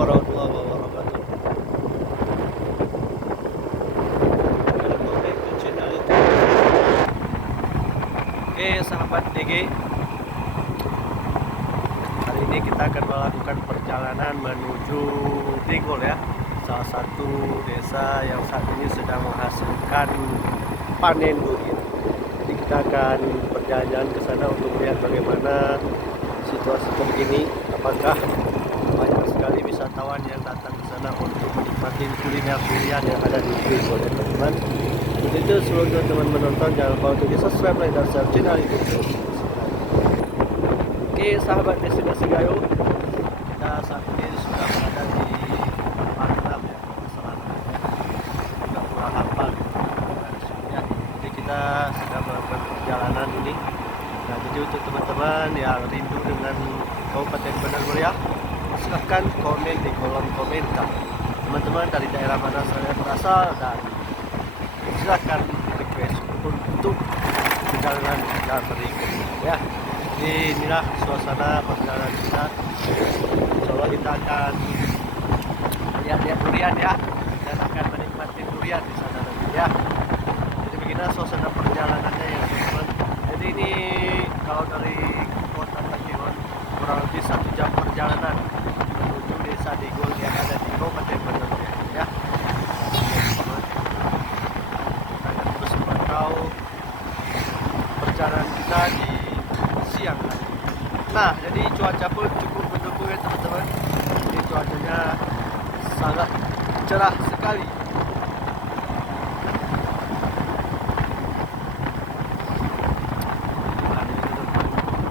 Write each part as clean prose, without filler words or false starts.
warahmatullahi wabarakatuh. Welcome back to channel YouTube. Oke, sahabat DG. Hari ini kita akan melakukan perjalanan menuju Digol ya, salah satu desa yang saat ini sedang menghasilkan panen durian. Jadi kita akan berjalan-jalan ke sana untuk melihat bagaimana situasi terkini. Apakah banyak sekali wisatawan yang datang ke sana untuk menikmati kuliner durian yang ada di Digol ya teman-teman. Untuk itu sebelum teman-teman menonton, jangan lupa untuk di subscribe, like, dan share channel YouTube. Oke sahabat destinasi Gayo, kita saat ini sudah berada di Pangdam ya, masalah sudah kurang hafal ya. Jadi kita sedang melakukan perjalanan ini. Nah, jadi untuk teman-teman yang rindu dengan Kabupaten Bandar Mulia, silahkan komen di kolom komentar. Teman-teman dari daerah mana saya berasal, dan silahkan request untuk perjalanan kita berikutnya ya. Jadi inilah suasana perjalanan kita. Insyaallah kita akan lihat-lihat durian ya, dan akan menikmati durian di sana nanti ya. Jadi begini suasana perjalanannya ya teman-teman. Jadi ini kalau dari kota Takengon kurang lebih 1 jam perjalanan menuju desa Digol yang ada di Kabupaten Bandar Mulia ya. Kita akan terus memantau perjalanan kita di siang hari. Nah, jadi cuaca pun cukup mendukung ya teman-teman. Jadi cuacanya sangat cerah sekali.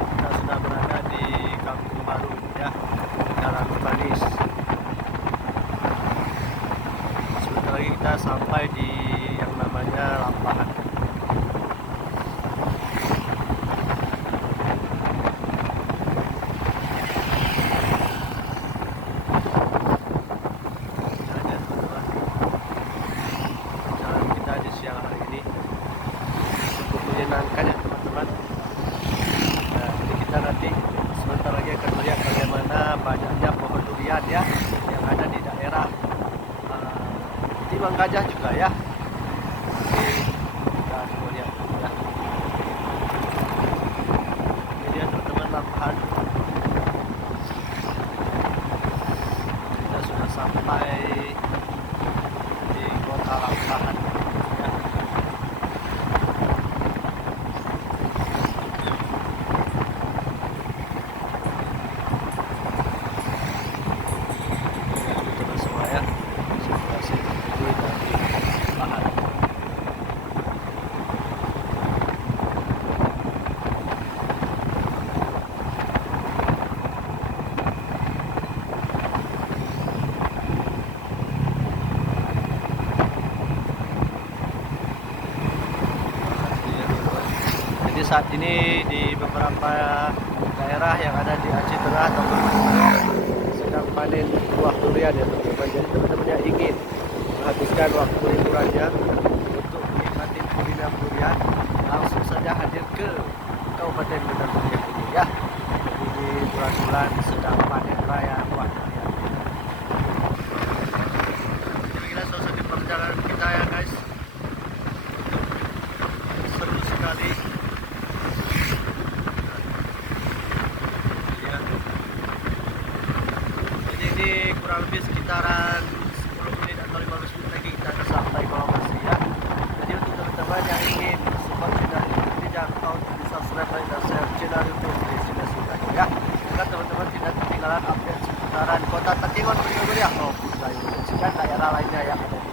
Kita sudah berada di Kampung Baru ya, Jalan Manis. Sebentar lagi kita sampai di yang namanya Lampahan. Menyenangkan ya teman-teman. Nah, jadi kita nanti sebentar lagi akan melihat bagaimana banyaknya pohon durian ya yang ada di daerah Timang Gajah juga ya. Jadi kita akan melihat ya. Ini dia teman-teman Lampahan. Kita sudah sampai di kota Lampahan. Jadi saat ini di beberapa daerah yang ada di Aceh Tengah ataupun sedang panen buah durian ya teman-teman. Jadi teman-teman yang ingin menghabiskan waktu liburannya untuk menikmati kuliner durian, langsung saja hadir ke Kabupaten Bandar Mulia ini ya. Jadi di bulan-bulan sedang panen raya buah durian. Jadi kita suasana perjalanan kita ya guys. Seru sekali. Ini kurang lebih sekitaran 10 menit atau 15 menit lagi kita akan sampai ke lokasi ya. Jadi untuk teman-teman yang ingin support channel ini, jangan lupa untuk di subscribe dan share channel YouTube Destinasi Gayo ya, agar teman-teman tidak ketinggalan update seputaran kota Takengon Bandar Mulia maupun Gayo dan daerah lainnya yang ada di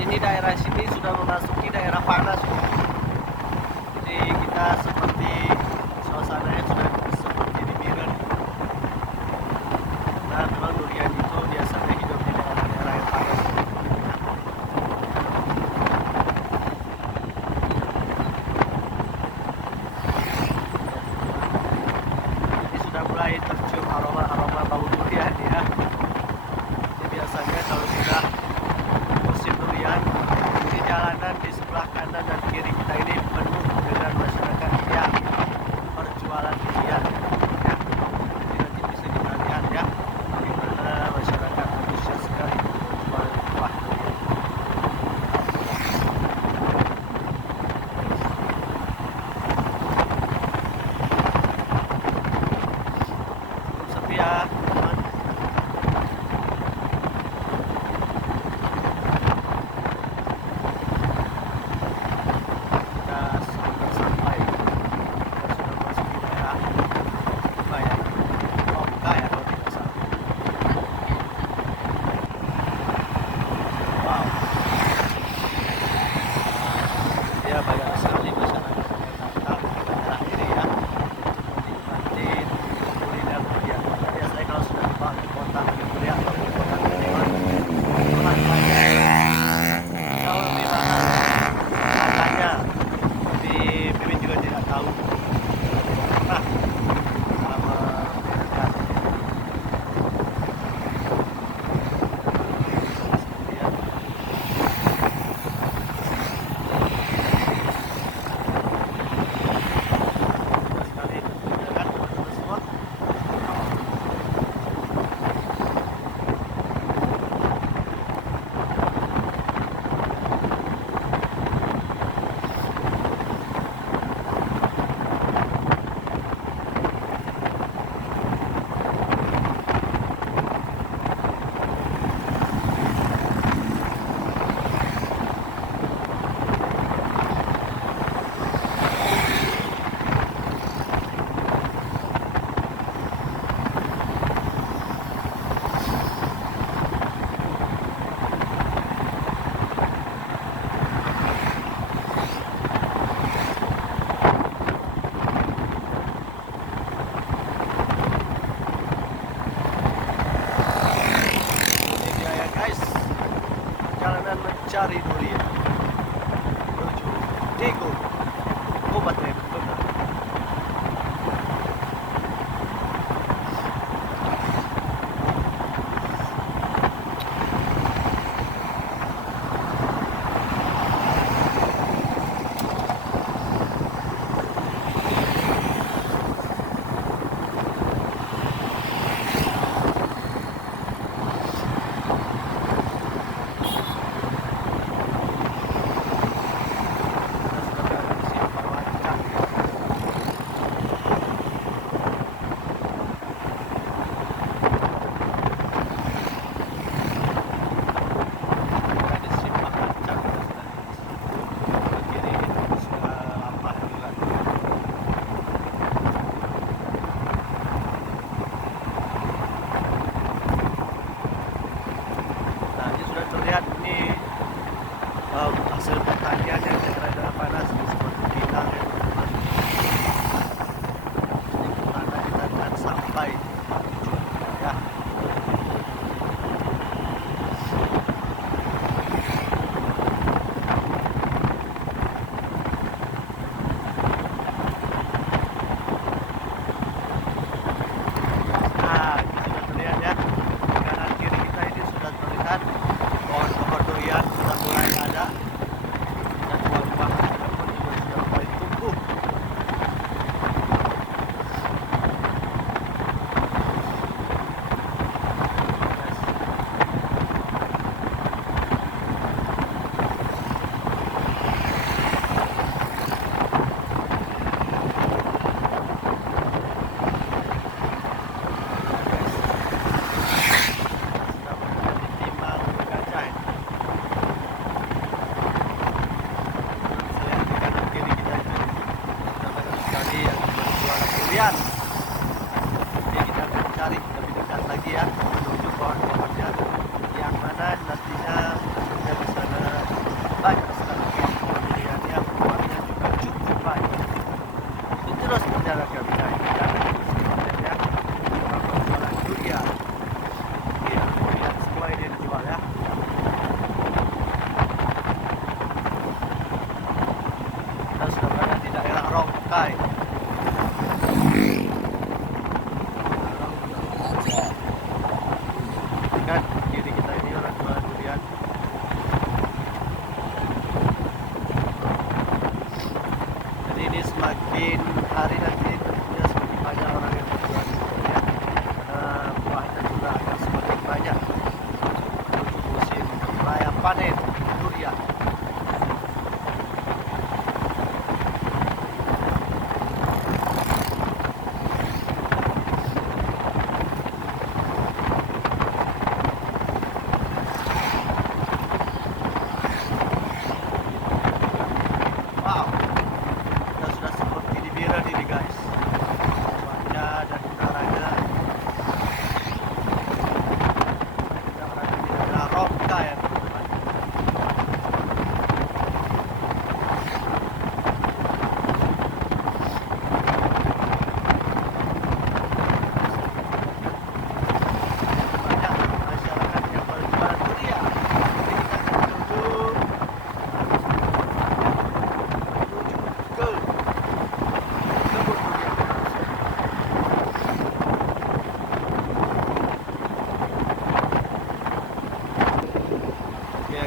ini daerah sini sudah memasuki daerah panas. Jadi kita seperti suasananya sudah seperti di Biren. Nah, memang durian itu biasanya hidup di daerah-daerah yang panas. Ini sudah mulai tercium aroma-aroma bau durian ya. Ini biasanya ya, teman. Kita sudah sampai. Kita sudah masuk di daerah Bukaya. Oh, Bukaya kalau tidak salah. Wow. Ya, banyak sekali masyarakat yang datang ke daerah ini ya untuk menikmati kuliner. Ya, biasanya kalau sudah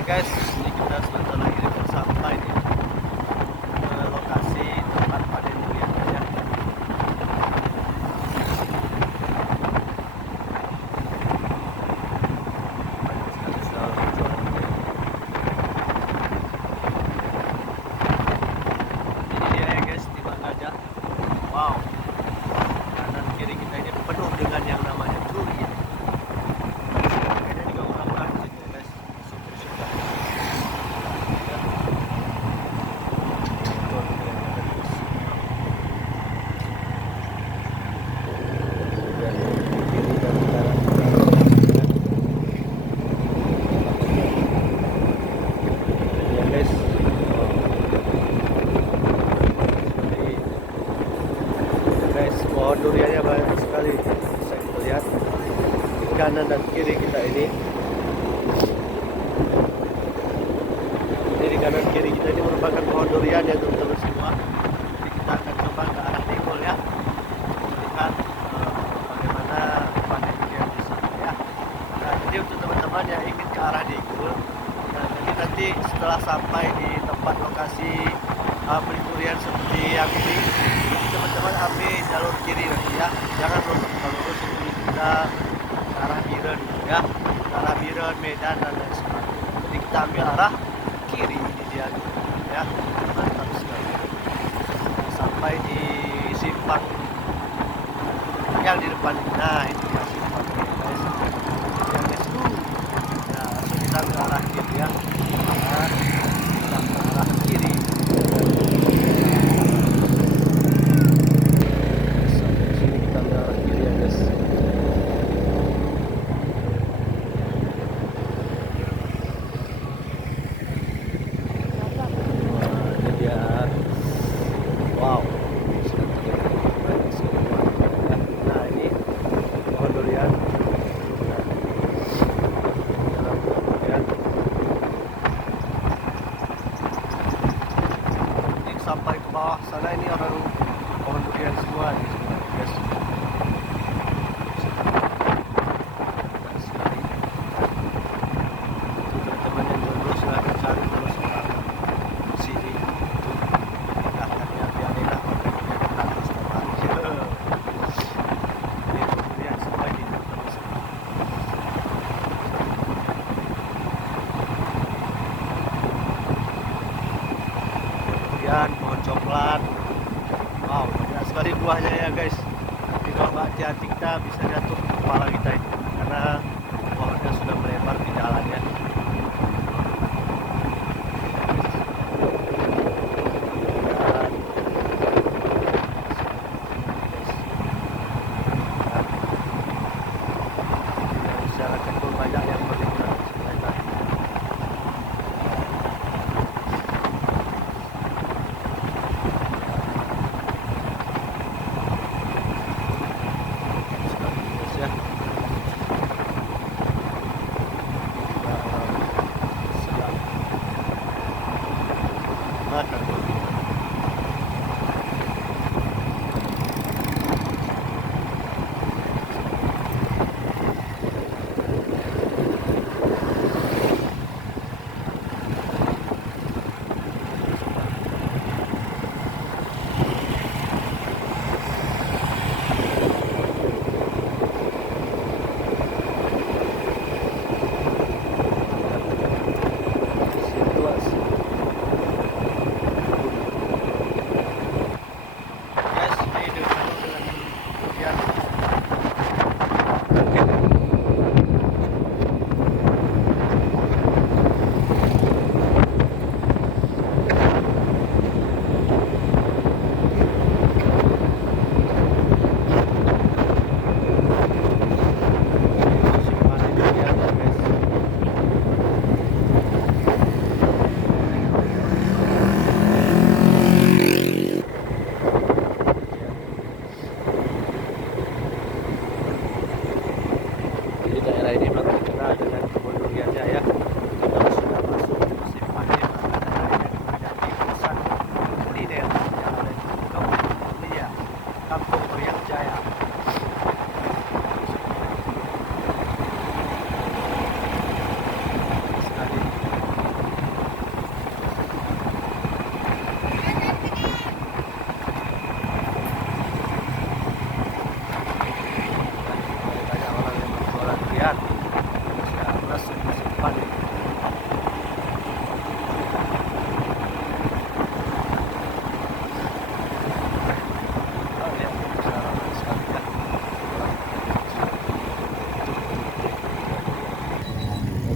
guys, ini kita sebentar lagi akan sampai di lokasi tempat panen durian ya. Banyak sekali jualan durian. Ini dia ya guys, di mana aja. Wow, kanan kiri kita ini penuh dengan yang namanya durian. Kayaknya juga orang-orang di sini ya guys, suka-suka. Pohon duriannya banyak sekali, bisa kita lihat di kanan dan kiri kita ini. Jadi di kanan kiri kita ini merupakan pohon durian ya teman-teman semua. Jadi kita akan coba ke arah Dengkul ya, melihat bagaimana panen durian di sana ya. Nah, jadi untuk teman-teman yang ingin ke arah Dengkul, nah, jadi nanti setelah sampai di tempat lokasi beli durian seperti yang ini, teman-teman ambil jalur kiri nanti ya, jangan lurus ini kita ke arah Biren ya, ke arah Biren, Medan dan lain sebagainya. Jadi kita ambil arah kiri, ini dia ya, mantap sekali. Sampai di simpang yang di depan, nah ini dia simpang guys. Ya guys, nah langsung kita ke arah kiri ya, kita ke arah kiri. Wow, sudah terlihat banyak sekali. Nah ini pohon durian. Dalam pohon durian. Ini sampai ke bawah sana ini orang pohon durian semua di sini, guys. Teman-teman yang dulu silahkan cari terus ke arah sini. Pohon coklat, wow banyak sekali buahnya ya guys. Tapi kalau hati-hati kita bisa jatuh ke kepala kita ini, karena pohonnya sudah melebar di jalan ya. Secara kecil banyak yang berlimpah.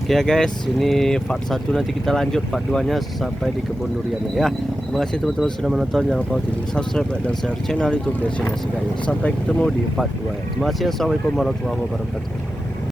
Oke ya guys, ini part 1, nanti kita lanjut part 2 nya sampai di kebun duriannya ya. Terima kasih teman-teman sudah menonton, jangan lupa untuk subscribe dan share channel YouTube Destinasi Gayo. Sampai ketemu di part 2 ya. Terima kasih, assalamualaikum warahmatullahi wabarakatuh.